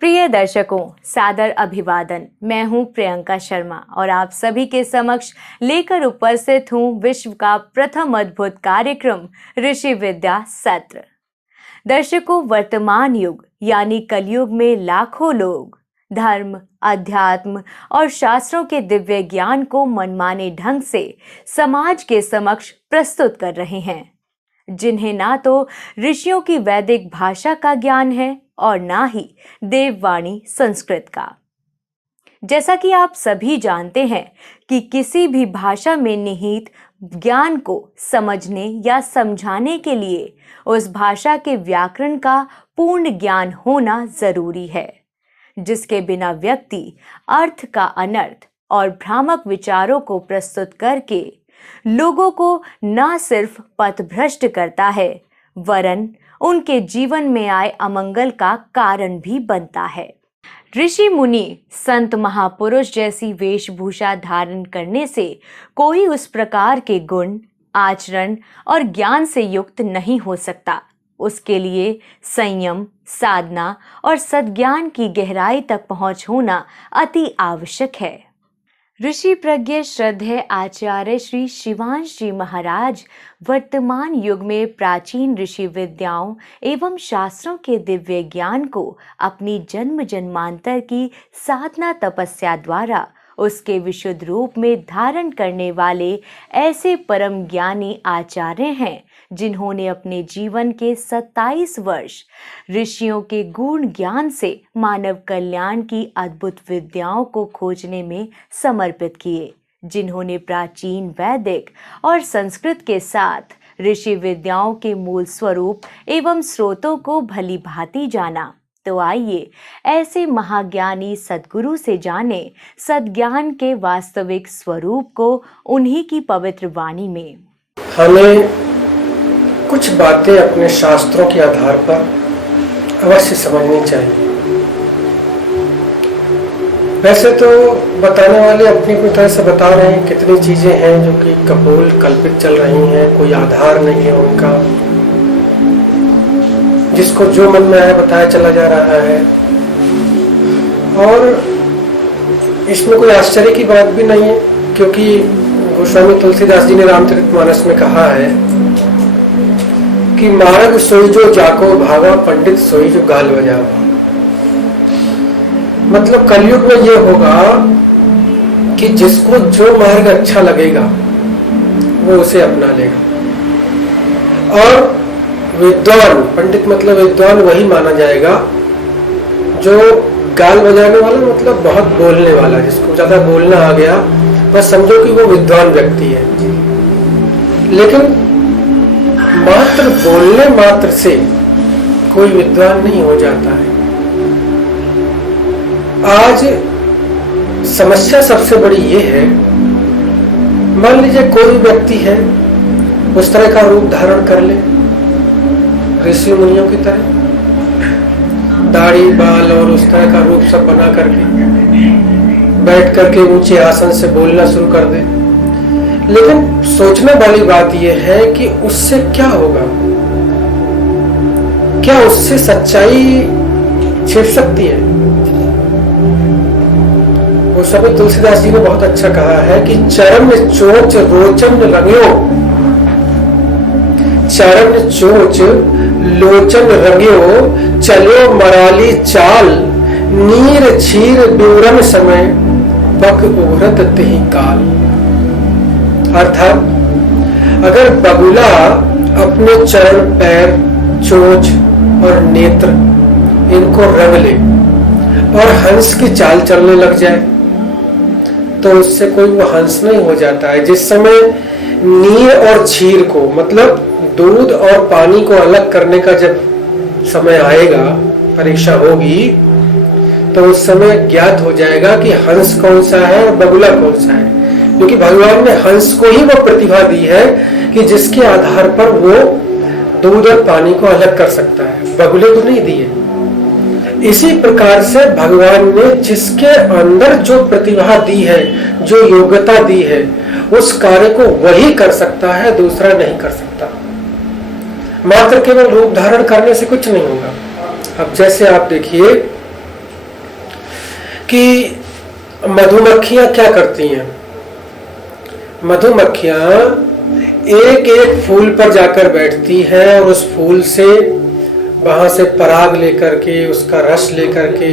प्रिय दर्शकों, सादर अभिवादन। मैं हूं प्रियंका शर्मा और आप सभी के समक्ष लेकर उपस्थित हूं विश्व का प्रथम अद्भुत कार्यक्रम ऋषि विद्या सत्र। दर्शकों, वर्तमान युग यानी कलयुग में लाखों लोग धर्म, अध्यात्म और शास्त्रों के दिव्य ज्ञान को मनमाने ढंग से समाज के समक्ष प्रस्तुत कर रहे हैं, जिन्हें ना तो ऋषियों की वैदिक भाषा का ज्ञान है और ना ही देववाणी संस्कृत का। जैसा कि आप सभी जानते हैं कि किसी भी भाषा में निहित ज्ञान को समझने या समझाने के लिए उस भाषा के व्याकरण का पूर्ण ज्ञान होना जरूरी है, जिसके बिना व्यक्ति अर्थ का अनर्थ और भ्रामक विचारों को प्रस्तुत करके लोगों को न सिर्फ पथभ्रष्ट करता है, वरन उनके जीवन में आए अमंगल का कारण भी बनता है। ऋषि मुनि, संत महापुरुष जैसी वेशभूषा धारण करने से कोई उस प्रकार के गुण, आचरण और ज्ञान से युक्त नहीं हो सकता। उसके लिए संयम, साधना और सद्ज्ञान की गहराई तक पहुंच होना अति आवश्यक है। ऋषि प्रज्ञ श्रद्धेय आचार्य श्री शिवांश जी महाराज वर्तमान युग में प्राचीन ऋषि विद्याओं एवं शास्त्रों के दिव्य ज्ञान को अपनी जन्म जन्मांतर की साधना तपस्या द्वारा उसके विशुद्ध रूप में धारण करने वाले ऐसे परम ज्ञानी आचार्य हैं, जिन्होंने अपने जीवन के 27 वर्ष ऋषियों के गूढ़ ज्ञान से मानव कल्याण की अद्भुत विद्याओं को खोजने में समर्पित किए, जिन्होंने प्राचीन वैदिक और संस्कृत के साथ ऋषि विद्याओं के मूल स्वरूप एवं स्रोतों को भली भांति जाना। तो आइए ऐसे महाज्ञानी सद्गुरु से जाने सद्ज्ञान के वास्तविक स्वरूप को उन्हीं की पवित्र वाणी में। हमें कुछ बातें अपने शास्त्रों के आधार पर अवश्य समझनी चाहिए। वैसे तो बताने वाले अपनी अपनी तरह से बता रहे हैं, कितनी चीजें हैं जो कि कपोल कल्पित चल रही हैं, कोई आधार नहीं है उनका, जिसको जो मन में आया बताया चला जा रहा है। और इसमें कोई आश्चर्य की बात भी नहीं है, क्योंकि गोस्वामी तुलसीदास जी ने रामचरितमानस में कहा है कि मार्ग सोई जो जाको भागा, पंडित सोई जो गाल बजावा। मतलब कलयुग में ये होगा कि जिसको जो मार्ग अच्छा लगेगा वो उसे अपना लेगा। और विद्वान, पंडित मतलब विद्वान वही माना जाएगा जो गाल बजाने वाला, मतलब बहुत बोलने वाला, जिसको ज्यादा बोलना आ गया बस समझो कि वो विद्वान व्यक्ति है। लेकिन मात्र बोलने मात्र से कोई विद्वान नहीं हो जाता है। आज समस्या सबसे बड़ी ये है, मान लीजिए कोई व्यक्ति है उस तरह का रूप धारण कर ले ऋषि मुनियों की तरह, दाढ़ी बाल और उस तरह का रूप सब बना करके बैठ करके ऊंचे आसन से बोलना शुरू कर दे। लेकिन सोचने वाली बात यह है कि उससे क्या होगा, क्या उससे सच्चाई छिप सकती है? वो सब तुलसीदास जी ने बहुत अच्छा कहा है कि चरण चोच रोचन रंग्यो, चरण चोच लोचन रंग्यो, चलो मराली चाल, नीर छीर दूरन समय, बक उभरत तेहि काल। अर्थात अगर बगुला अपने चरण, पैर, चोंच और नेत्र इनको रंग ले और हंस की चाल चलने लग जाए तो उससे कोई वो हंस नहीं हो जाता है। जिस समय नीर और छीर को, मतलब दूध और पानी को अलग करने का जब समय आएगा, परीक्षा होगी, तो उस समय ज्ञात हो जाएगा कि हंस कौन सा है और बगुला कौन सा है। क्योंकि भगवान ने हंस को ही वो प्रतिभा दी है कि जिसके आधार पर वो दूध और पानी को अलग कर सकता है, बगुले को नहीं दी है। इसी प्रकार से भगवान ने जिसके अंदर जो प्रतिभा दी है, जो योग्यता दी है, उस कार्य को वही कर सकता है, दूसरा नहीं कर सकता। मात्र केवल रूप धारण करने से कुछ नहीं होगा। अब जैसे आप देखिए कि मधुमक्खियां क्या करती हैं। मधुमक्खियां एक एक फूल पर जाकर बैठती हैं और उस फूल से वहां से पराग लेकर के, उसका रस लेकर के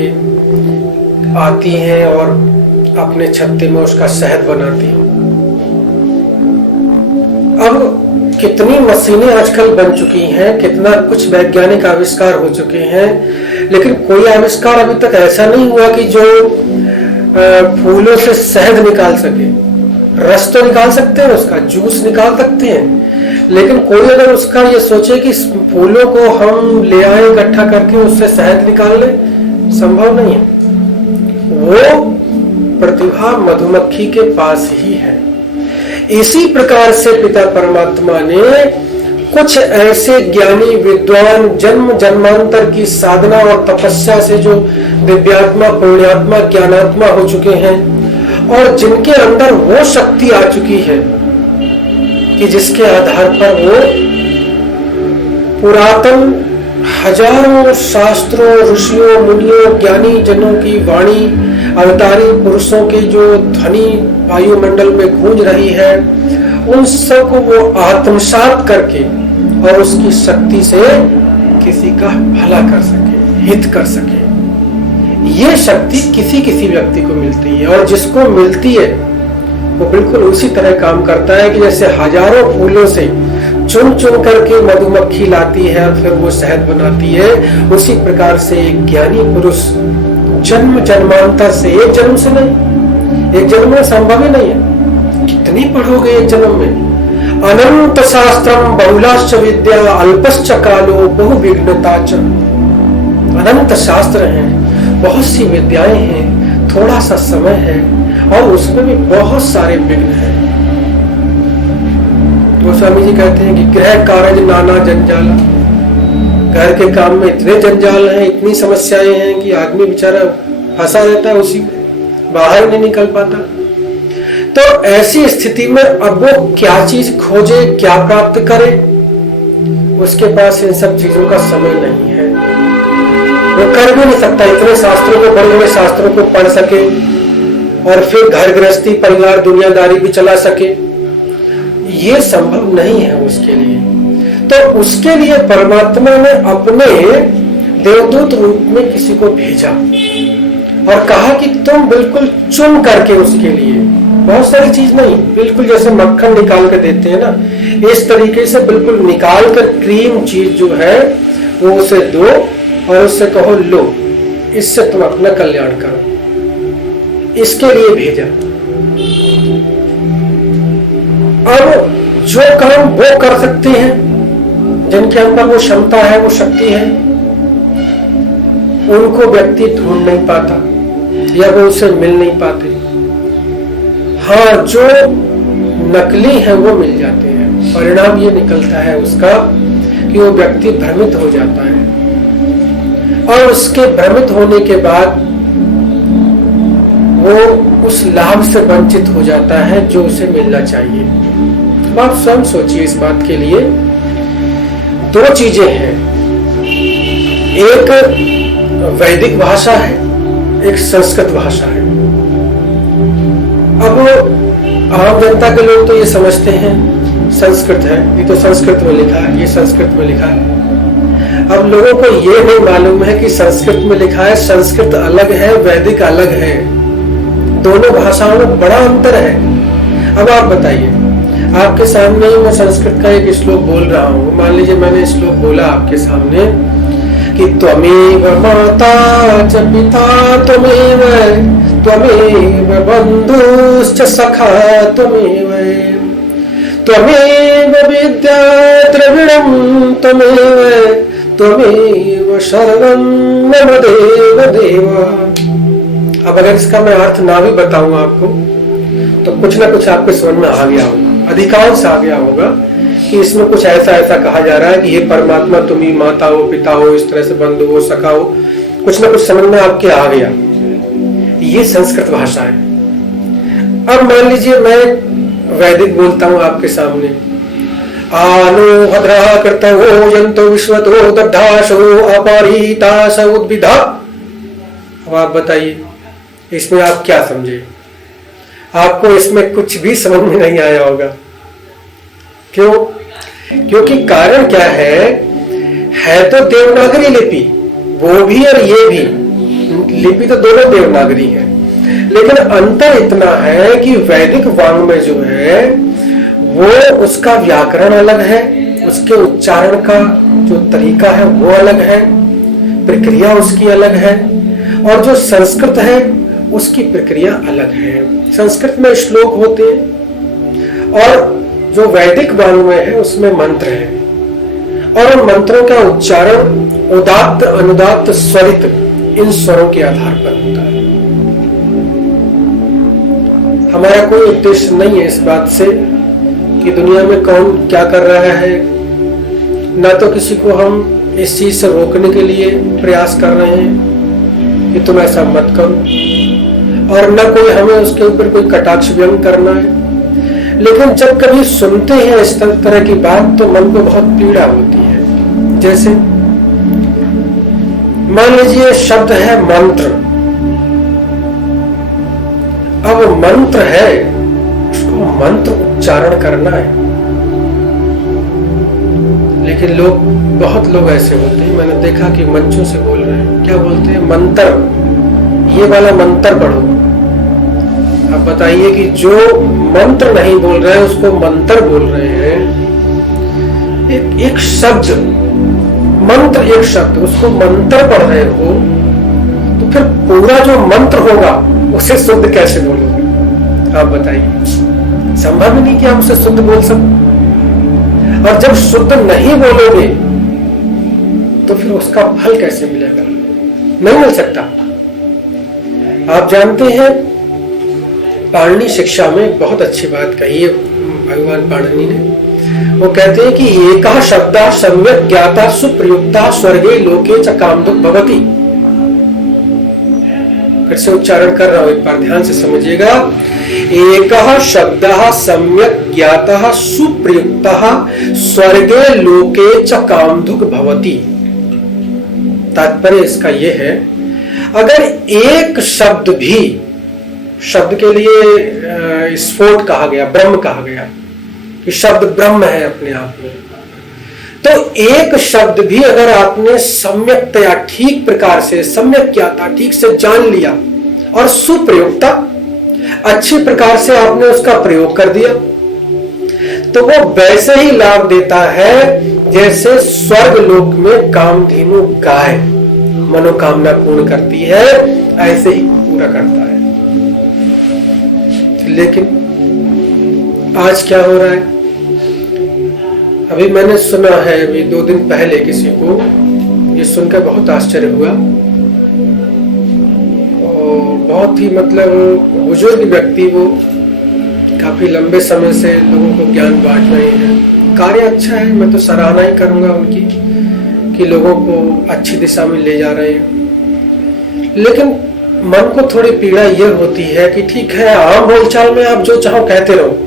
आती हैं और अपने छत्ते में उसका शहद बनाती हैं। अब कितनी मशीनें आजकल बन चुकी हैं, कितना कुछ वैज्ञानिक आविष्कार हो चुके हैं, लेकिन कोई आविष्कार अभी तक ऐसा नहीं हुआ कि जो फूलों से शहद निकाल सके। रस तो निकाल सकते हैं, उसका जूस निकाल सकते हैं, लेकिन कोई अगर उसका ये सोचे कि फूलों को हम ले आए इकट्ठा करके उससे शहद निकाल ले, संभव नहीं है। वो प्रतिभा मधुमक्खी के पास ही है। इसी प्रकार से पिता परमात्मा ने कुछ ऐसे ज्ञानी विद्वान जन्म जन्मांतर की साधना और तपस्या से जो दिव्यात्मा, पुण्यात्मा, ज्ञानात्मा हो चुके हैं और जिनके अंदर वो शक्ति आ चुकी है कि जिसके आधार पर वो पुरातन हजारों शास्त्रों, ऋषियों, मुनियों, ज्ञानी जनों की वाणी, अवतारी पुरुषों की जो ध्वनि वायुमंडल में गूंज रही है, उन सब को वो आत्मसात करके और उसकी शक्ति से किसी का भला कर सके, हित कर सके। ये शक्ति किसी किसी व्यक्ति को मिलती है और जिसको मिलती है वो बिल्कुल उसी तरह काम करता है कि जैसे हजारों फूलों से चुन चुन करके मधुमक्खी लाती है और फिर वो शहद बनाती है, उसी प्रकार से एक ज्ञानी पुरुष जन्म जन्मांतर से, एक जन्म से नहीं, एक जन्म में संभव ही नहीं है। कितनी पढ़ोगे एक जन्म में। अनंत शास्त्रम बहुलाश्च विद्या अल्पश्च कालो बहु विघ्नता च। अनंत शास्त्र हैं, बहुत सी विद्याएं हैं, थोड़ा सा समय है और उसमें भी बहुत सारे विघ्न हैं। गोस्वामी जी कहते हैं कि गृह कार्य नाना जंजाल, घर के काम में इतने जंजाल हैं, इतनी समस्याएं हैं कि आदमी बेचारा फंसा रहता है, उसी बाहर नहीं निकल पाता। तो ऐसी स्थिति में अब वो क्या चीज खोजे, क्या प्राप्त करे, उसके पास इन सब चीजों का समय नहीं है। वो कर भी नहीं सकता, इतने शास्त्रों को, बड़े बड़े शास्त्रों को पढ़ सके और फिर घर गृहस्थी, परिवार, दुनियादारी भी चला सके, ये संभव नहीं है उसके लिए। तो उसके लिए परमात्मा ने अपने देवदूत रूप में किसी को भेजा और कहा कि तुम बिल्कुल चुन करके उसके लिए, बहुत सारी चीज नहीं, बिल्कुल जैसे मक्खन निकाल कर देते हैं ना, इस तरीके से बिल्कुल निकाल कर क्रीम चीज जो है वो उसे दो और उससे कहो लो, इससे तुम अपना कल्याण करो, इसके लिए भेजा। अब जो काम वो कर सकते हैं, जिनके अंदर वो क्षमता है, वो शक्ति है, उनको व्यक्ति ढूंढ नहीं पाता या वो उसे मिल नहीं पाते। हाँ, जो नकली है वो मिल जाते हैं। परिणाम ये निकलता है उसका कि वो व्यक्ति भ्रमित हो जाता है और उसके भ्रमित होने के बाद वो उस लाभ से वंचित हो जाता है जो उसे मिलना चाहिए। आप स्वयं सोचिए इस बात के लिए। दो चीजें हैं, एक वैदिक भाषा है, एक संस्कृत भाषा है। अब आम जनता के लोग तो ये समझते हैं संस्कृत है, ये तो संस्कृत में लिखा है, ये संस्कृत में लिखा है। अब लोगों को ये नहीं मालूम है कि संस्कृत में लिखा है, संस्कृत अलग है, वैदिक अलग है, दोनों भाषाओं में बड़ा अंतर है। अब आप बताइए, आपके सामने मैं संस्कृत का एक श्लोक बोल रहा हूँ, मान लीजिए मैंने श्लोक बोला आपके सामने कि त्वमेव माता च पिता त्वमेव त्वमेव बंधुश्च सखा त्वमेव त्वमेव विद्या द्रविणं त्वमेव त्वमेव शरणं मम देव देव। अब अगर इसका मैं अर्थ ना भी बताऊं आपको तो कुछ ना कुछ आपके समझ में आ गया होगा, अधिकांश आ गया होगा कि इसमें कुछ ऐसा ऐसा कहा जा रहा है कि ये परमात्मा तुम ही माता हो, पिता हो, इस तरह से बंधु हो, सखा हो, कुछ ना कुछ समझ में आपके आ गया। ये संस्कृत भाषा है। अब मान लीजिए मैं वैदिक बोलता हूं आपके सामने, आनो भद्रा कर्तवो यंतो विश्वतो दधाशो अपरिताश उद्भिदा। अब आप बताइए इसमें आप क्या समझे? आपको इसमें कुछ भी समझ में नहीं आया होगा। क्यों? क्योंकि कारण क्या है तो देवनागरी लिपि, वो भी और ये भी, लिपि तो दोनों देवनागरी है, लेकिन अंतर इतना है कि वैदिक वाङ्मय जो है वो उसका व्याकरण अलग है, उसके उच्चारण का जो तरीका है वो अलग है, प्रक्रिया उसकी अलग है, और जो संस्कृत है उसकी प्रक्रिया अलग है। संस्कृत में श्लोक होते हैं और जो वैदिक वाङ्मय है उसमें मंत्र है, और उन मंत्रों का उच्चारण उदात्त, अनुदात्त, स्वरित, इन स्वरों के आधार पर होता है। हमारा कोई उद्देश्य नहीं है इस बात से कि दुनिया में कौन क्या कर रहा है, ना तो किसी को हम इस चीज से रोकने के लिए प्रयास कर रहे हैं कि तुम ऐसा मत करो, और न कोई हमें उसके ऊपर कोई कटाक्ष व्यंग करना है। लेकिन जब कभी सुनते हैं इस तरह की बात तो मन को बहुत पीड़ा होती है। जैसे मान लीजिए शब्द है मंत्र, अब मंत्र है, उसको मंत्र उच्चारण करना है, लेकिन बहुत लोग ऐसे होते हैं, मैंने देखा कि मंचों से बोल रहे हैं, क्या बोलते हैं? मंत्र, ये वाला मंत्र पढ़ो। अब बताइए कि जो मंत्र नहीं बोल रहे हैं उसको मंत्र बोल रहे हैं। एक शब्द, मंत्र एक शब्द, उसको मंत्र पढ़ रहे हो तो फिर पूरा जो मंत्र होगा उसे शुद्ध कैसे बोलोगे? आप बताइए। संभव ही नहीं कि आप उसे शुद्ध बोल सको। और जब शुद्ध नहीं बोलोगे तो फिर उसका फल कैसे मिलेगा? नहीं मिल सकता। आप जानते हैं पाणिनि शिक्षा में बहुत अच्छी बात कही है भगवान पाणिनि ने। वो कहते हैं कि एकः शब्दः सम्यक् ज्ञाता सुप्रयुक्तः स्वर्गे लोके च कामधुक् भवति। फिर से उच्चारण कर रहा हूं, एक बार ध्यान से समझिएगा। एकः शब्दः सम्यक् ज्ञातः सुप्रयुक्तः स्वर्गे लोके च कामधुक् भवति। तात्पर्य इसका यह है, अगर एक शब्द भी, शब्द के लिए स्फोट कहा गया, ब्रह्म कहा गया कि शब्द ब्रह्म है अपने आप में, तो एक शब्द भी अगर आपने सम्यक्तया, ठीक प्रकार से, सम्यक ज्ञाता, ठीक से जान लिया और सुप्रयुक्ता, अच्छी प्रकार से आपने उसका प्रयोग कर दिया, तो वो वैसे ही लाभ देता है जैसे स्वर्ग लोक में कामधेनु गाय मनोकामना पूर्ण करती है, ऐसे ही पूरा करता है। लेकिन आज क्या हो रहा है? अभी मैंने सुना है, अभी 2 दिन पहले किसी को ये सुनकर बहुत आश्चर्य हुआ, और बहुत ही मतलब बुजुर्ग व्यक्ति, वो काफी लंबे समय से लोगों को ज्ञान बांट रहे हैं। कार्य अच्छा है, मैं तो सराहना ही करूंगा उनकी कि लोगों को अच्छी दिशा में ले जा रहे हैं। लेकिन मन को थोड़ी पीड़ा यह होती है कि ठीक है, आम बोलचाल में आप जो चाहो कहते रहो,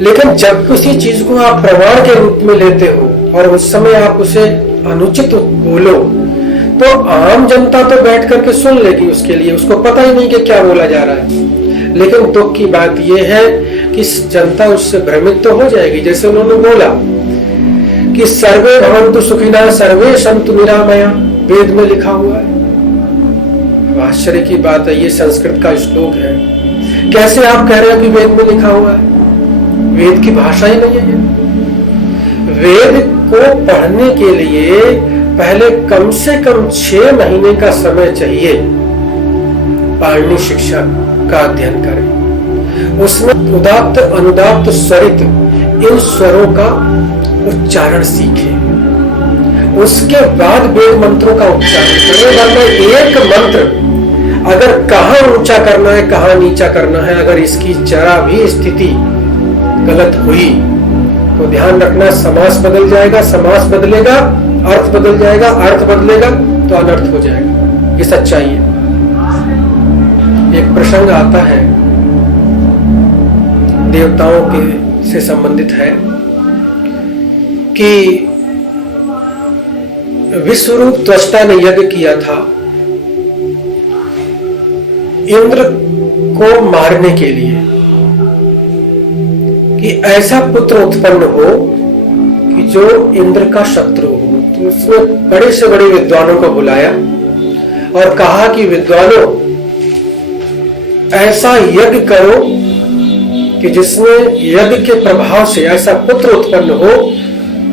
लेकिन जब किसी चीज को आप प्रमाण के रूप में लेते हो और उस समय आप उसे अनुचित बोलो, तो आम जनता तो बैठ करके सुन लेगी, उसके लिए उसको पता ही नहीं कि क्या बोला जा रहा है। लेकिन दुख की बात यह है कि जनता उससे भ्रमित तो हो जाएगी। जैसे उन्होंने बोला कि सर्वे भवन्तु सुखिनः सर्वे सन्तु निरामया, वेद में लिखा हुआ है। आश्चर्य की बात है, ये संस्कृत का श्लोक है, कैसे आप कह रहे हो कि वेद में लिखा हुआ है? वेद की भाषा ही नहीं है ये। वेद को पढ़ने के लिए पहले कम से कम 6 महीने का समय चाहिए। पाणिनि शिक्षा का अध्ययन करें, उसमें उदात्त, अनुदात्त, स्वरित, इन स्वरों का उच्चारण सीखें, उसके बाद वेद मंत्रों का उच्चारण करें। वरना एक मंत्र अगर कहाँ ऊंचा करना है, कहाँ नीचा करना है, अगर इसकी जरा भी स्थिति गलत हुई तो ध्यान रखना, समास बदल जाएगा, समास बदलेगा, अर्थ बदल जाएगा, अर्थ बदलेगा तो अनर्थ हो जाएगा। ये सच्चाई है। एक प्रसंग आता है, देवताओं के से संबंधित है, कि विश्वरूप त्वष्टा ने यज्ञ किया था इंद्र को मारने के लिए कि ऐसा पुत्र उत्पन्न हो कि जो इंद्र का शत्रु हो। तो उसने बड़े से बड़े विद्वानों को बुलाया और कहा कि विद्वानों, ऐसा यज्ञ करो कि जिसमें यज्ञ के प्रभाव से ऐसा पुत्र उत्पन्न हो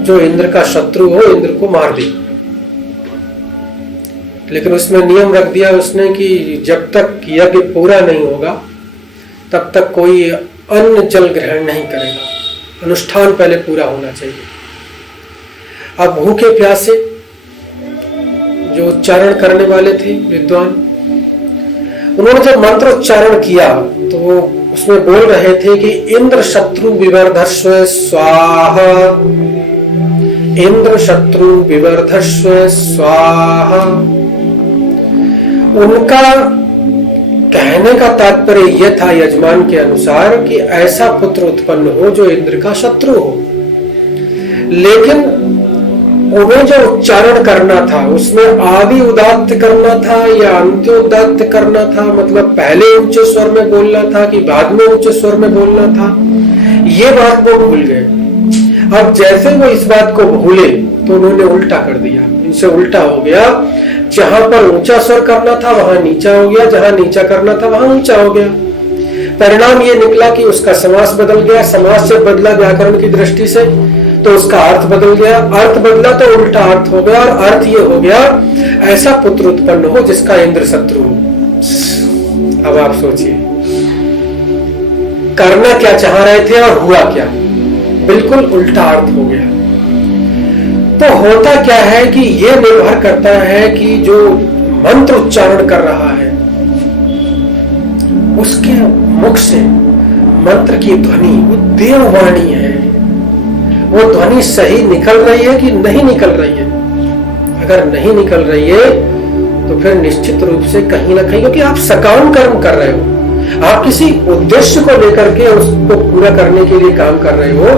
जो इंद्र का शत्रु हो, इंद्र को मार दे। लेकिन उसमें नियम रख दिया उसने कि जब तक यज्ञ पूरा नहीं होगा तब तक कोई अन्न जल ग्रहण नहीं करेगा, अनुष्ठान पहले पूरा होना चाहिए। अब भूखे प्यासे जो उच्चारण करने वाले थे विद्वान, उन्होंने जब मंत्रोच्चारण किया तो वो उसमें बोल रहे थे कि इंद्र शत्रु विवर्धस्व स्वाहा, इंद्र शत्रु विवर्धस्व स्वाहा। उनका कहने का तात्पर्य यह था यजमान के अनुसार कि ऐसा पुत्र उत्पन्न हो जो इंद्र का शत्रु हो। लेकिन उन्हें जो उच्चारण करना था उसमें आदि उदात्त करना था या अंत्य उदात्त करना था, मतलब पहले ऊंचे स्वर में बोलना था कि बाद में ऊंचे स्वर में बोलना था, ये बात वो भूल गए। अब जैसे वो इस बात को भूले तो उन्होंने उल्टा कर दिया, इनसे उल्टा हो गया। जहां पर ऊंचा स्वर करना था वहां नीचा हो गया, जहां नीचा करना था वहां ऊंचा हो गया। परिणाम ये निकला कि उसका समास बदल गया, समास जब बदला व्याकरण की दृष्टि से तो उसका अर्थ बदल गया, अर्थ बदला तो उल्टा अर्थ हो गया, और अर्थ ये हो गया ऐसा पुत्र उत्पन्न हो जिसका इंद्र शत्रु हो। अब आप सोचिए करना क्या चाह रहे थे और हुआ क्या, बिल्कुल उल्टा अर्थ हो गया। तो होता क्या है कि यह निर्भर करता है कि जो मंत्र उच्चारण कर रहा है उसके मुख से मंत्र की ध्वनि, वो देववाणी है, वो ध्वनि सही निकल रही है कि नहीं निकल रही है। अगर नहीं निकल रही है तो फिर निश्चित रूप से कहीं ना कहीं, क्योंकि आप सकाम कर्म कर रहे हो, आप किसी उद्देश्य को लेकर के उसको पूरा करने के लिए काम कर रहे हो,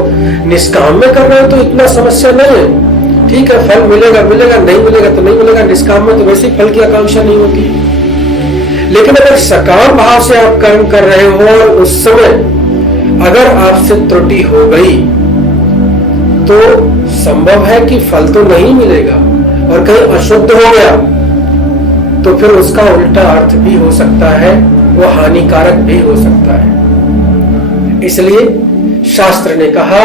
निष्काम में कर रहे हो तो इतना समस्या नहीं है। ठीक है, फल मिलेगा मिलेगा, नहीं मिलेगा तो नहीं मिलेगा, निष्काम में तो वैसे फल की आकांक्षा नहीं होती। लेकिन अगर सकाम भाव से आप कर्म कर रहे हो और उस समय अगर आपसे त्रुटि हो गई तो संभव है कि फल तो नहीं मिलेगा, और कहीं अशुद्ध हो गया तो फिर उसका उल्टा अर्थ भी हो सकता है, वो हानिकारक भी हो सकता है। इसलिए शास्त्र ने कहा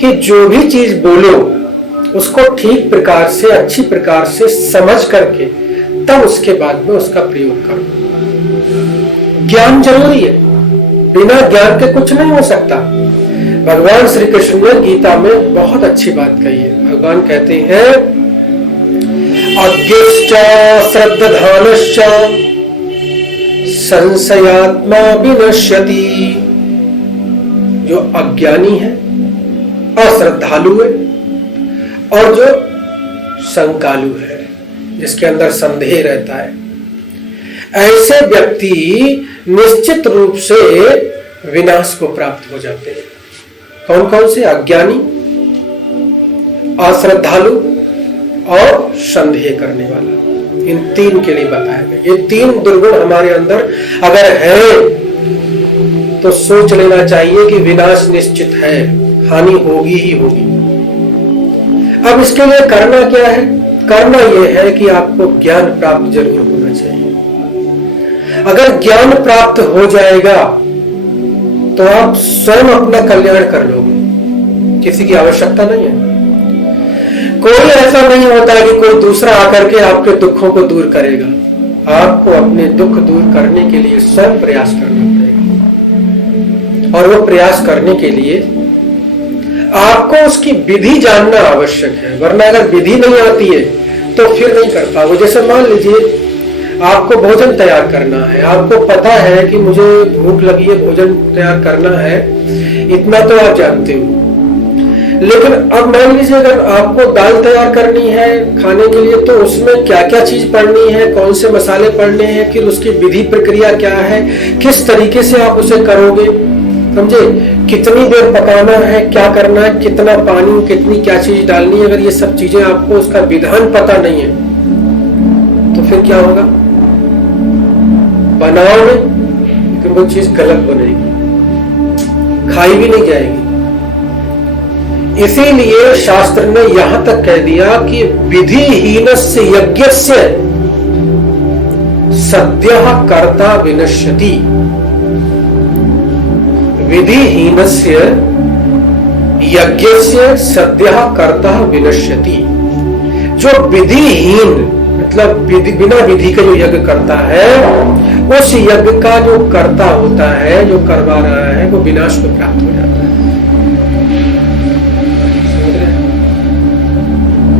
कि जो भी चीज बोलो उसको ठीक प्रकार से, अच्छी प्रकार से समझ करके तब उसके बाद में उसका प्रयोग करो। ज्ञान जरूरी है, बिना ज्ञान के कुछ नहीं हो सकता। भगवान श्री कृष्ण ने गीता में बहुत अच्छी बात कही है। भगवान कहते हैं अज्ञश्च श्रद्धानश्च संशयात्मा विनश्यति। जो अज्ञानी है, अश्रद्धालु है और जो शंकालु है, जिसके अंदर संदेह रहता है, ऐसे व्यक्ति निश्चित रूप से विनाश को प्राप्त हो जाते हैं। कौन कौन से? अज्ञानी, अश्रद्धालु और संदेह करने वाला। इन तीन के लिए बताया गया। ये तीन दुर्गुण हमारे अंदर अगर है तो सोच लेना चाहिए कि विनाश निश्चित है, हानि होगी ही होगी। अब इसके लिए करना क्या है? करना यह है कि आपको ज्ञान प्राप्त जरूर होना चाहिए। अगर ज्ञान प्राप्त हो जाएगा तो आप स्वयं अपना कल्याण कर लोगे, किसी की आवश्यकता नहीं है। कोई ऐसा नहीं होता कि कोई दूसरा आकर के आपके दुखों को दूर करेगा। आपको अपने दुख दूर करने के लिए स्वयं प्रयास करना पड़ेगा, और वो प्रयास करने के लिए आपको उसकी विधि जानना आवश्यक है। वरना अगर विधि नहीं आती है तो फिर नहीं कर पाओगे। जैसे मान लीजिए आपको भोजन तैयार करना है, आपको पता है कि मुझे भूख लगी है, भोजन तैयार करना है, इतना तो आप जानते हो। लेकिन अब मान लीजिए अगर आपको दाल तैयार करनी है खाने के लिए, तो उसमें क्या क्या चीज पड़नी है, कौन से मसाले पड़ने हैं, फिर उसकी विधि प्रक्रिया क्या है, किस तरीके से आप उसे करोगे, समझे, कितनी देर पकाना है, क्या करना है, कितना पानी, कितनी क्या चीज डालनी है। अगर ये सब चीजें आपको उसका विधान पता नहीं है तो फिर क्या होगा? बनाओगे लेकिन वो चीज गलत बनेगी, खाई भी नहीं जाएगी। इसीलिए शास्त्र ने यहां तक कह दिया कि विधिहीनस्य यज्ञस्य सद्यः कर्ता विनश्यति। विधिहीनस्य यज्ञस्य सद्यः कर्ता विनश्यति। जो विधिहीन मतलब बिना विधि के जो यज्ञ करता है, उस यज्ञ का जो कर्ता होता है, जो करवा रहा है, वो विनाश को प्राप्त हो जाता है।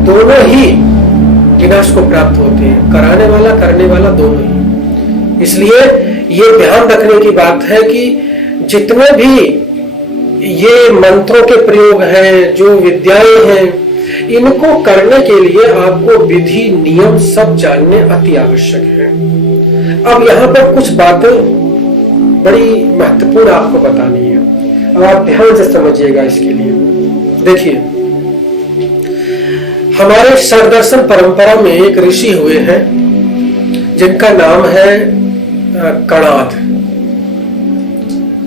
दोनों ही विनाश को प्राप्त होते हैं, कराने वाला करने वाला दोनों ही। इसलिए ये ध्यान रखने की बात है कि जितने भी ये मंत्रों के प्रयोग हैं, जो विद्याएं हैं, इनको करने के लिए आपको विधि नियम सब जानने अति आवश्यक है। अब यहाँ पर कुछ बातें बड़ी महत्वपूर्ण आपको बतानी है, अब आप ध्यान से समझिएगा इसके लिए। देखिए, हमारे सर्वदर्शन परंपरा में एक ऋषि हुए हैं जिनका नाम है कणाद।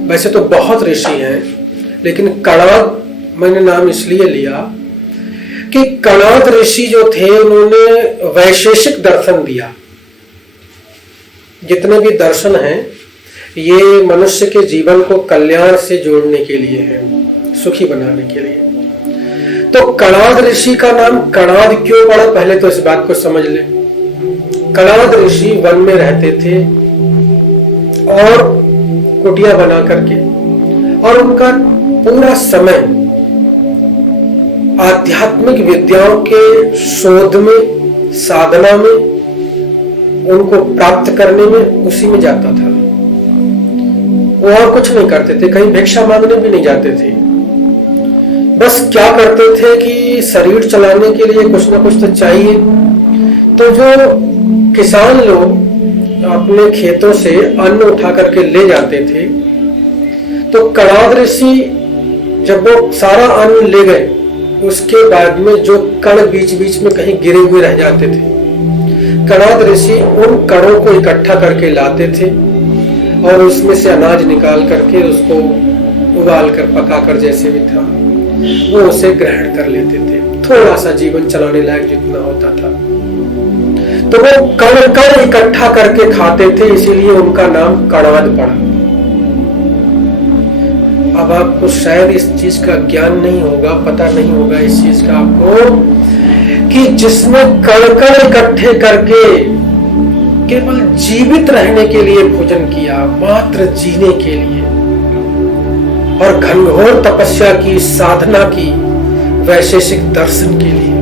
वैसे तो बहुत ऋषि हैं, लेकिन कणाद मैंने नाम इसलिए लिया कि कणाद ऋषि जो थे उन्होंने वैशेषिक दर्शन दिया। जितने भी दर्शन हैं ये मनुष्य के जीवन को कल्याण से जोड़ने के लिए है, सुखी बनाने के लिए। तो कणाद ऋषि का नाम कणाद क्यों पड़ा, पहले तो इस बात को समझ ले। कणाद ऋषि वन में रहते थे और कुटिया बना करके, और उनका पूरा समय आध्यात्मिक विद्याओं के शोध में, साधना में, उनको प्राप्त करने में, उसी में जाता था। वो और कुछ नहीं करते थे, कहीं भिक्षा मांगने भी नहीं जाते थे। बस क्या करते थे कि शरीर चलाने के लिए कुछ ना कुछ तो चाहिए। तो जो किसान लोग अपने खेतों से अन्न उठा करके ले जाते थे, तो कणाद ऋषि जब वो सारा अन्न ले गए, उसके बाद में जो कण बीच बीच में कहीं गिरे हुए रह जाते थे, कणाद ऋषि उन कणों को इकट्ठा करके लाते थे और उसमें से अनाज निकाल करके उसको उबाल कर, पका कर, जैसे भी था वो उसे ग्रहण कर लेते थे, थोड़ा सा जीवन चलाने लायक जितना होता था। तो वो कण कण इकट्ठा करके खाते थे, इसीलिए उनका नाम कणाद पड़ा। अब आपको शायद इस चीज का ज्ञान नहीं होगा, पता नहीं होगा इस चीज का आपको, कि जिसने कण कण इकट्ठे करके केवल जीवित रहने के लिए भोजन किया, मात्र जीने के लिए, और घनघोर तपस्या की, साधना की, वैशेषिक दर्शन के लिए,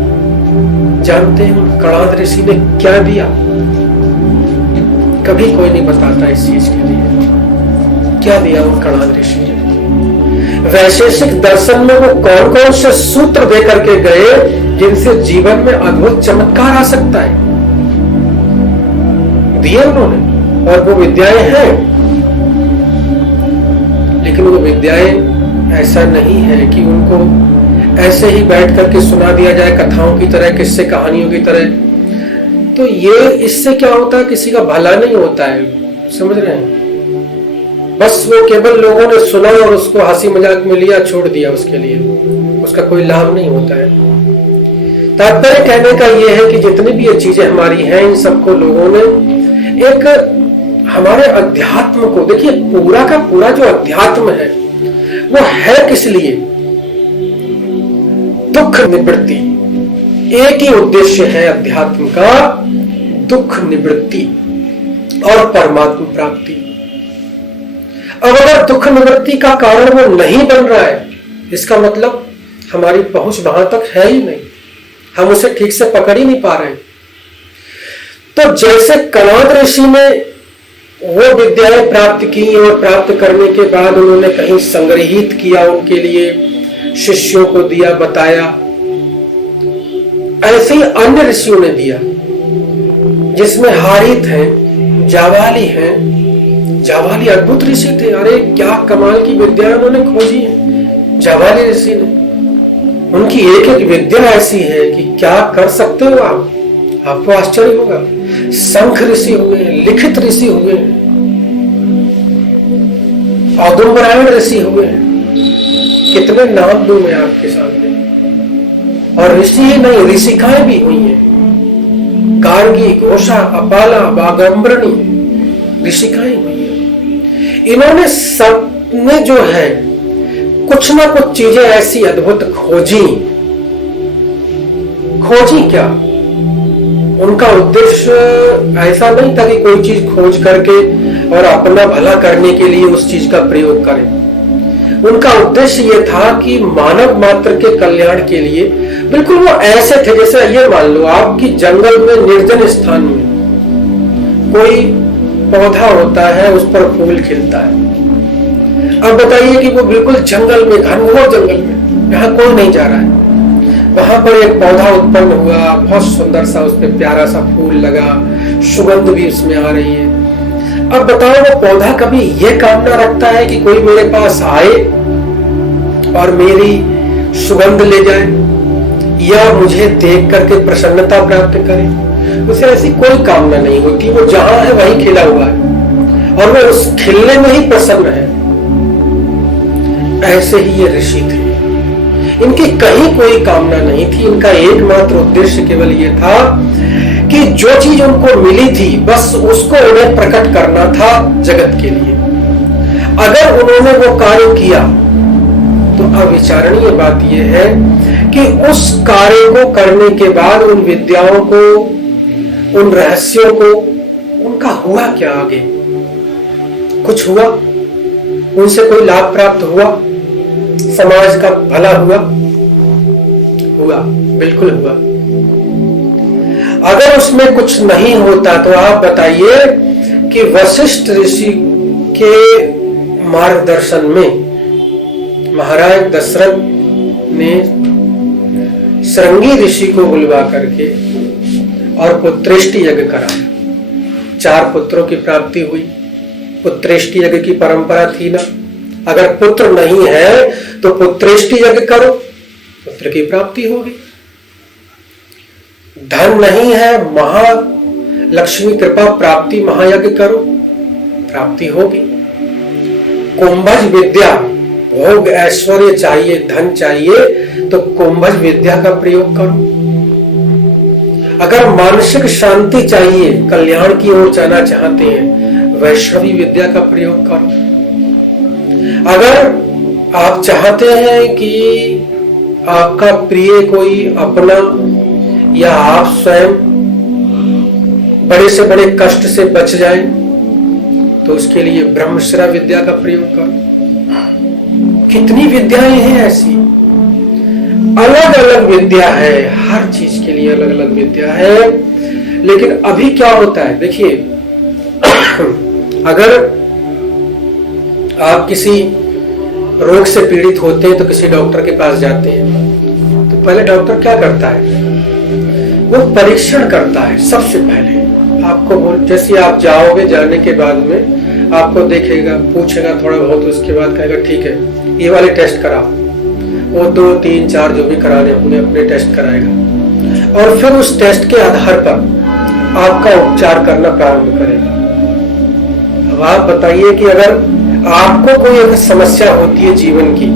जानते हैं कणाद ऋषि ने क्या दिया? कभी कोई नहीं बताता इस चीज के लिए क्या दिया उन कणाद ऋषि ने। वैशेषिक दर्शन में वो कौन कौन से सूत्र दे करके गए जिनसे जीवन में अद्भुत चमत्कार आ सकता है, दिए उन्होंने। और वो विद्याएं हैं, लेकिन वो विद्याएं ऐसा नहीं है कि उनको ऐसे ही बैठ करके सुना दिया जाए कथाओं की तरह, किस्से कहानियों की तरह। तो ये इससे क्या होता है, किसी का भला नहीं होता है, समझ रहे हैं? बस वो केवल लोगों ने सुना और उसको हंसी मजाक में लिया, छोड़ दिया, उसके लिए उसका कोई लाभ नहीं होता है। तात्पर्य कहने का यह है कि जितनी भी ये चीजें हमारी हैं, इन सबको लोगों ने एक हमारे अध्यात्म को, देखिए पूरा का पूरा जो अध्यात्म है वो है किस लिए? दुख निवृत्ति। एक ही उद्देश्य है अध्यात्म का, दुख निवृत्ति और परमात्मा प्राप्ति। अब अगर दुख निवृत्ति का कारण वो नहीं बन रहा है, इसका मतलब हमारी पहुंच वहां तक है ही नहीं, हम उसे ठीक से पकड़ ही नहीं पा रहे। तो जैसे कणाद ऋषि ने वो विद्याएं प्राप्त की और प्राप्त करने के बाद उन्होंने कहीं संग्रहित किया, उनके लिए शिष्यों को दिया, बताया, ऐसे ही अन्य ऋषियों ने दिया, जिसमें हारित है, जावाली है। जावाली अद्भुत ऋषि थे, अरे क्या कमाल की विद्या उन्होंने खोजी है जावाली ऋषि ने। उनकी एक एक विद्या ऐसी है कि क्या कर सकते हो आप, आपको आश्चर्य होगा। शंख ऋषि हुए, लिखित ऋषि हुए, औदुंबरायण ऋषि हुए हैं, कितने नाम दूं मैं आपके सामने। और ऋषि ही नहीं, ऋषिकाएं भी हुई हैं, गार्गी, घोषा, अपाला, वागंबरणी ऋषिकाएं हुई हैं। इन्होंने सबने जो है कुछ ना कुछ चीजें ऐसी अद्भुत खोजी क्या? उनका उद्देश्य ऐसा नहीं था कि कोई चीज खोज करके और अपना भला करने के लिए उस चीज का प्रयोग करें। उनका उद्देश्य यह था कि मानव मात्र के कल्याण के लिए। बिल्कुल वो ऐसे थे जैसे ये मान लो आपकी जंगल में, निर्जन स्थान में कोई पौधा होता है, उस पर फूल खिलता है। अब बताइए कि वो बिल्कुल जंगल में, घनघोर जंगल में, यहाँ कोई नहीं जा रहा है, वहां पर एक पौधा उत्पन्न हुआ, बहुत सुंदर सा, उसमें प्यारा सा फूल लगा, सुगंध भी उसमें आ रही है। अब बताओ वो पौधा कभी ये कामना रखता है कि कोई मेरे पास आए और मेरी सुगंध ले जाए या मुझे देख करके प्रसन्नता प्राप्त करे? उसे ऐसी कोई कामना नहीं होती। वो जहां है वहीं खिला हुआ है और वो उस खिलने में ही प्रसन्न है। ऐसे ही ये ऋषि थे, इनकी कहीं कोई कामना नहीं थी। इनका एकमात्र उद्देश्य केवल ये था कि जो चीज उनको मिली थी बस उसको उन्हें प्रकट करना था जगत के लिए। अगर उन्होंने वो कार्य किया तो अविचारणीय बात यह है कि उस कार्य को करने के बाद उन विद्याओं को, उन रहस्यों को, उनका हुआ क्या आगे? कुछ हुआ? उनसे कोई लाभ प्राप्त हुआ? समाज का भला हुआ? बिल्कुल हुआ। अगर उसमें कुछ नहीं होता तो आप बताइए कि वशिष्ठ ऋषि के मार्गदर्शन में महाराज दशरथ ने श्रृंगी ऋषि को बुलवा करके और पुत्रेष्टि यज्ञ कराया। 4 पुत्रों की प्राप्ति हुई। पुत्रेष्टि यज्ञ की परंपरा थी ना, अगर पुत्र नहीं है तो पुत्रेष्टि यज्ञ करो, पुत्र की प्राप्ति होगी। धन नहीं है, महालक्ष्मी कृपा प्राप्ति महायज्ञ करो, प्राप्ति होगी। कुंभज विद्या, भोग ऐश्वर्य चाहिए, धन चाहिए तो कुंभज विद्या का प्रयोग करो। अगर मानसिक शांति चाहिए, कल्याण की ओर जाना चाहते हैं, वैष्णवी विद्या का प्रयोग करो। अगर आप चाहते हैं कि आपका प्रिय कोई अपना या आप स्वयं बड़े से बड़े कष्ट से बच जाए तो उसके लिए ब्रह्मश्रा विद्या का प्रयोग करो। कितनी विद्याएं हैं ऐसी, अलग अलग विद्या है, हर चीज के लिए अलग अलग विद्या है। लेकिन अभी क्या होता है देखिए, अगर आप किसी रोग से पीड़ित होते हैं तो किसी डॉक्टर के पास जाते हैं तो पहले डॉक्टर क्या करता है? वो परीक्षण करता है। सबसे पहले आपको जैसे आप जाओगे, जाने के बाद में आपको देखेगा, पूछेगा थोड़ा बहुत, उसके बाद कहेगा ठीक है ये वाले टेस्ट कराओ। वो 2, 3, 4 जो भी कराने होंगे अपने टेस्ट कराएगा और फिर उस टेस्ट के आधार पर आपका उपचार करना प्रारंभ करेगा। अब आप बताइए कि अगर आपको कोई एक समस्या होती है जीवन की,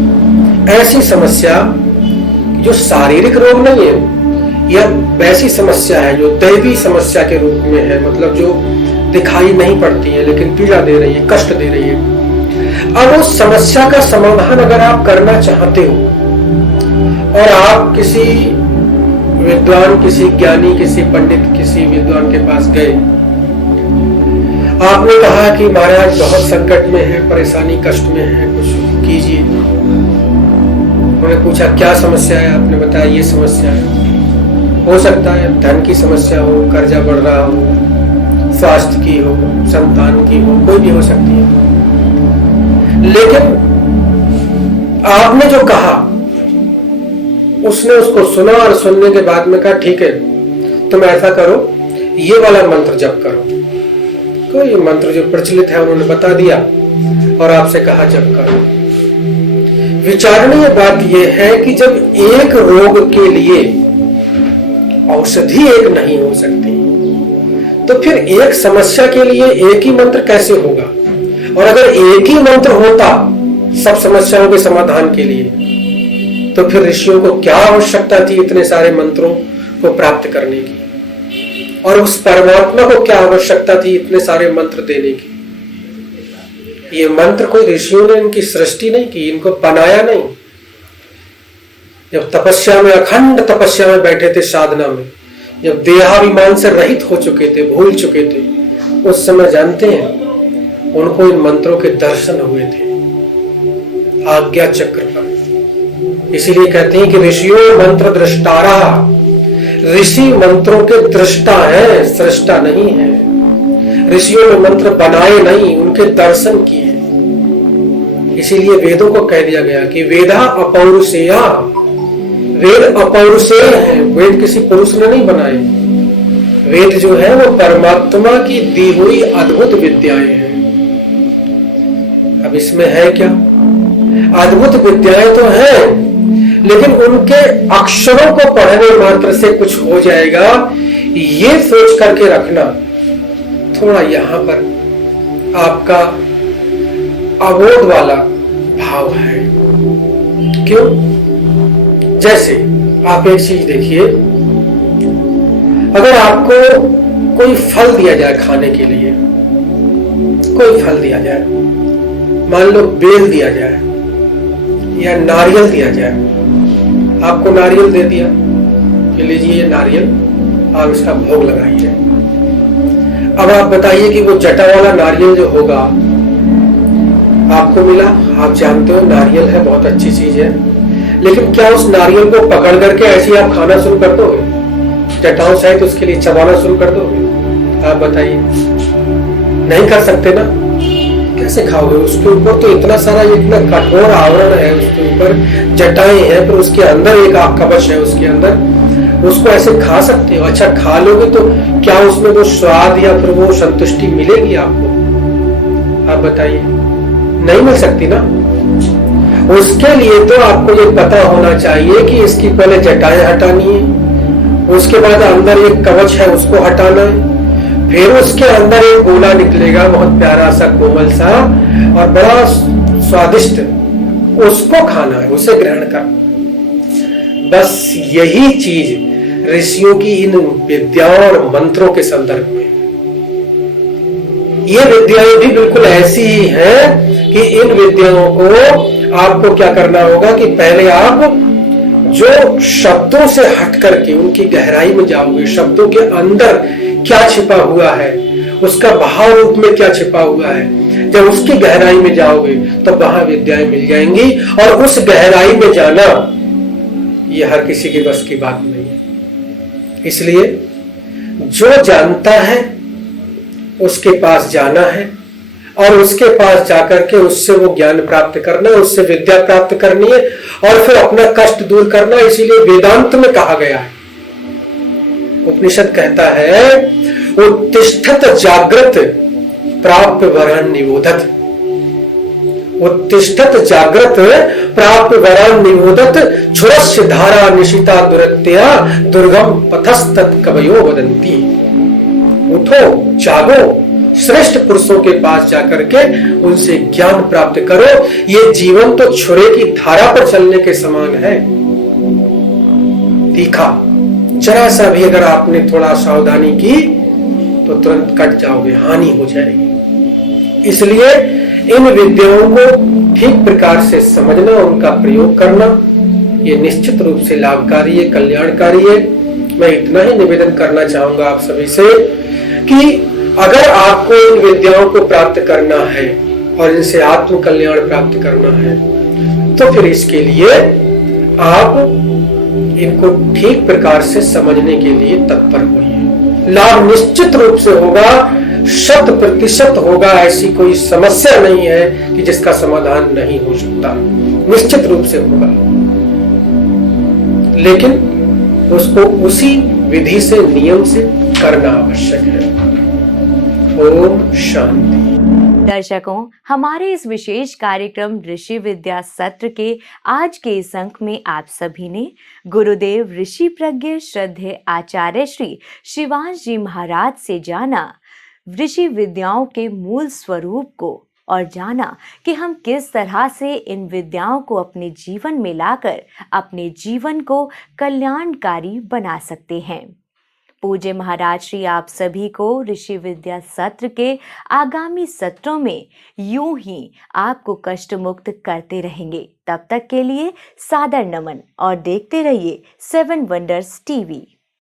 ऐसी समस्या जो शारीरिक रोग नहीं है या वैसी समस्या है जो दैवी समस्या के रूप में है, मतलब जो दिखाई नहीं पड़ती है लेकिन पीड़ा दे रही है, कष्ट दे रही है। अब उस समस्या का समाधान अगर आप करना चाहते हो और आप किसी विद्वान, किसी ज्ञानी, किसी पंडित, किसी विद्वान के पास गए, आपने कहा कि महाराज बहुत संकट में है, परेशानी, कष्ट में है, कुछ कीजिए। उन्होंने पूछा क्या समस्या है? आपने बताया ये समस्या है। हो सकता है धन की समस्या हो, कर्जा बढ़ रहा हो, स्वास्थ्य की हो, संतान की हो, कोई भी हो सकती है। लेकिन आपने जो कहा उसने उसको सुना और सुनने के बाद में कहा ठीक है तुम ऐसा करो, ये वाला मंत्र जप करो। कोई मंत्र जो प्रचलित है उन्होंने बता दिया और आपसे कहा जप करो। विचारणीय बात यह है कि जब एक रोग के लिए औषधि एक नहीं हो सकती तो फिर एक समस्या के लिए एक ही मंत्र कैसे होगा? और अगर एक ही मंत्र होता सब समस्याओं के समाधान के लिए, तो फिर ऋषियों को क्या आवश्यकता थी इतने सारे मंत्रों को प्राप्त करने की, और उस परमात्मा को क्या आवश्यकता थी इतने सारे मंत्र देने की। ये मंत्र कोई ऋषियों ने इनकी सृष्टि नहीं की, इनको बनाया नहीं। जब तपस्या में, अखंड तपस्या में बैठे थे, साधना में, जब देहाभिमान से रहित हो चुके थे, भूल चुके थे, उस समय जानते हैं उनको इन मंत्रों के दर्शन हुए थे आज्ञा चक्र पर। इसीलिए कहते हैं कि ऋषियों मंत्र दृष्टारा, ऋषि मंत्रों के दृष्टा है, सृष्टा नहीं है। ऋषियों ने मंत्र बनाए नहीं, उनके दर्शन किए। इसीलिए वेदों को कह दिया गया कि वेदा अपौरुषेया, वेद अपौरुषेय है, वेद किसी पुरुष ने नहीं बनाए। वेद जो है वो परमात्मा की दी हुई अद्भुत विद्याएं हैं। अब इसमें है क्या? अद्भुत विद्याएं तो हैं, लेकिन उनके अक्षरों को पढ़ने मात्र से कुछ हो जाएगा, ये सोच करके रखना थोड़ा यहां पर आपका अबोध वाला भाव है। क्यों? जैसे आप एक चीज देखिए, अगर आपको कोई फल दिया जाए खाने के लिए, कोई फल दिया जाए, मान लो बेल दिया जाए या नारियल दिया जाए, आपको नारियल दे दिया कि लीजिए ये नारियल, आप इसका भोग लगाइए। अब आप बताइए कि वो जटा वाला नारियल जो होगा आपको मिला, आप जानते हो नारियल है, बहुत अच्छी चीज है, लेकिन क्या उस नारियल को पकड़ करके ऐसे ही आप खाना शुरू कर दोगे? जटाओं सहित उसके लिए चबाना शुरू कर दोगे? आप बताइए, नहीं कर सकते ना। कैसे खाओगे? उसके ऊपर तो इतना सारा, इतना कठोर आवरण है, उसके ऊपर जटाएं हैं, फिर उसके अंदर एक आग कवच है, उसके अंदर उसको ऐसे खा सकते हो? अच्छा, खा लोगे तो क्या उसमें वो स्वाद या फिर वो संतुष्टि मिलेगी आपको? आप बताइए, नहीं मिल सकती ना। उसके लिए तो आपको ये पता होना चाहिए कि इसकी पहले जटाएं हटानी है, उसके बाद अंदर एक कवच है उसको हटाना है, फिर उसके अंदर एक गोला निकलेगा बहुत प्यारा सा, कोमल सा और बड़ा स्वादिष्ट, उसको खाना है, उसे ग्रहण करना। बस यही चीज ऋषियों की इन विद्याओं और मंत्रों के संदर्भ में, ये विद्याएं भी बिल्कुल ऐसी ही हैं कि इन विद्याओं को आपको क्या करना होगा कि पहले आप जो शब्दों से हट करके उनकी गहराई में जाओगे, शब्दों के अंदर क्या छिपा हुआ है, उसका भाव रूप में क्या छिपा हुआ है, जब उसकी गहराई में जाओगे तो वहां विद्याएं मिल जाएंगी। और उस गहराई में जाना ये हर किसी के बस की बात नहीं है। इसलिए जो जानता है उसके पास जाना है और उसके पास जाकर के उससे वो ज्ञान प्राप्त करना है, उससे विद्या प्राप्त करनी है और फिर अपना कष्ट दूर करना। इसीलिए वेदांत में कहा गया है, उपनिषद कहता है, उत्तिष्ठत जागृत प्राप्य वरान निबोधत, उत्तिष्ठत जागृत प्राप्य वरान निबोधत, क्षुरस्य धारा निशिता दुरत्या दुर्गम पथस्तत् कवयो वदन्ति। उठो, जागो, श्रेष्ठ पुरुषों के पास जाकर के उनसे ज्ञान प्राप्त करो। ये जीवन तो छुरे की धारा पर चलने के समान है, तीखा। जरा सा भी अगर आपने थोड़ा सावधानी की तो तुरंत कट जाओगे, हानि हो जाएगी। इसलिए इन विद्याओं को ठीक प्रकार से समझना, उनका प्रयोग करना, ये निश्चित रूप से लाभकारी है, कल्याणकारी है। मैं इतना ही निवेदन करना चाहूंगा आप सभी से कि अगर आपको इन विद्याओं को प्राप्त करना है और इनसे आत्म कल्याण प्राप्त करना है, तो फिर इसके लिए आप इनको ठीक प्रकार से समझने के लिए तत्पर होइए। लाभ निश्चित रूप से होगा, 100% होगा। ऐसी कोई समस्या नहीं है कि जिसका समाधान नहीं हो सकता, निश्चित रूप से होगा, लेकिन उसको उसी विधि से, नियम से करना आवश्यक है। ओम शांति। दर्शकों, हमारे इस विशेष कार्यक्रम ऋषि विद्या सत्र के आज के इस अंक में आप सभी ने गुरुदेव ऋषि प्रज्ञ श्रद्धेय आचार्य श्री शिवांश जी महाराज से जाना ऋषि विद्याओं के मूल स्वरूप को और जाना कि हम किस तरह से इन विद्याओं को अपने जीवन में लाकर अपने जीवन को कल्याणकारी बना सकते हैं। पूज्य महाराज श्री आप सभी को ऋषि विद्या सत्र के आगामी सत्रों में यूं ही आपको कष्ट मुक्त करते रहेंगे। तब तक के लिए सादर नमन और देखते रहिए 7 वंडर्स टीवी।